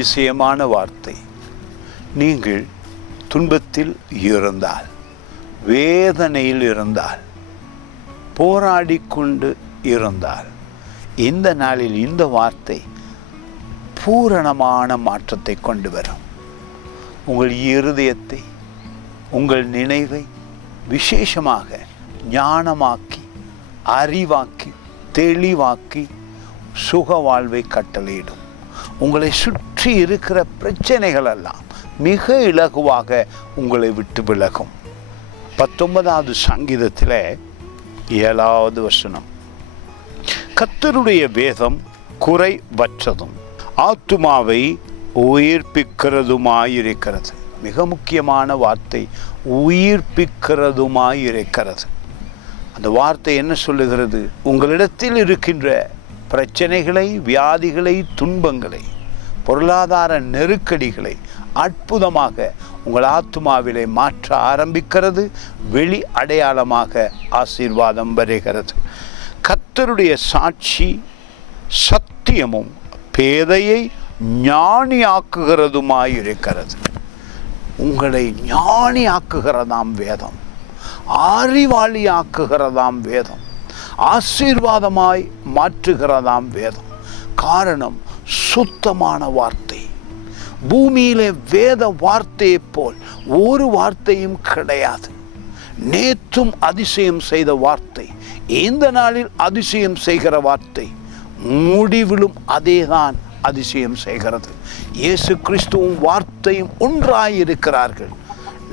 அதிசயமான வார்த்தை. நீங்கள் துன்பத்தில் இருந்தால், வேதனையில் இருந்தால், போராடி கொண்டு இருந்தால், இந்த நாளில் இந்த வார்த்தை பூரணமான மாற்றத்தை கொண்டு வரும். உங்கள் இருதயத்தை, உங்கள் நினைவை விசேஷமாக ஞானமாக்கி, அறிவாக்கி, தெளிவாக்கி சுக வாழ்வை கட்டளையிடும். உங்களை சுற்றி இருக்கிற பிரச்சனைகள் எல்லாம் மிக இலகுவாக உங்களை விட்டு விலகும். 19வது சங்கீதத்தில் 7வது வசனம், கர்த்தருடைய வேதம் குறைவற்றதும் ஆத்துமாவை உயிர்ப்பிக்கிறதுமாயிருக்கிறது. மிக முக்கியமான வார்த்தை, உயிர்ப்பிக்கிறதுமாயிருக்கிறது. அந்த வார்த்தை என்ன சொல்லுகிறது? உங்களிடத்தில் இருக்கின்ற பிரச்சனைகளை, வியாதிகளை, துன்பங்களை, பொருளாதார நெருக்கடிகளை அற்புதமாக உங்கள் ஆத்துமாவிலே மாற்ற ஆரம்பிக்கிறது. வெளி அடையாளமாக ஆசீர்வாதம் வருகிறது. கர்த்தருடைய சாட்சி சத்தியமும் பேதையை ஞானியாக்குகிறதுமாயிருக்கிறது. உங்களை ஞானியாக்குகிறதாம் வேதம், அறிவாளியாக்குகிறதாம் வேதம், ஆசீர்வாதமாய் மாற்றுகிறதாம் வேதம். காரணம், சுத்தமான வார்த்தை. பூமியிலே வேத வார்த்தையை போல் ஒரு வார்த்தையும் கிடையாது. நேற்றும் அதிசயம் செய்த வார்த்தை, இந்த நாளில் அதிசயம் செய்கிற வார்த்தை, முடிவிலும் அதேதான் அதிசயம் செய்கிறது. இயேசு கிறிஸ்துவும் வார்த்தையும் ஒன்றாயிருக்கிறார்கள்.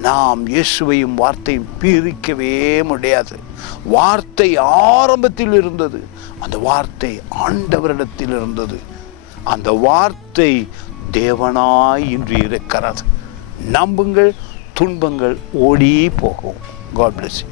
நாம் இயேசுவையும் வார்த்தையும் பிரிக்கவே முடியாது. வார்த்தை ஆரம்பத்தில் இருந்தது, அந்த வார்த்தை ஆண்டவரிடத்தில் இருந்தது, அந்த வார்த்தை தேவனாய் இன்று இருக்கிறது. நம்புங்கள், துன்பங்கள் ஓடி போகும். God bless you.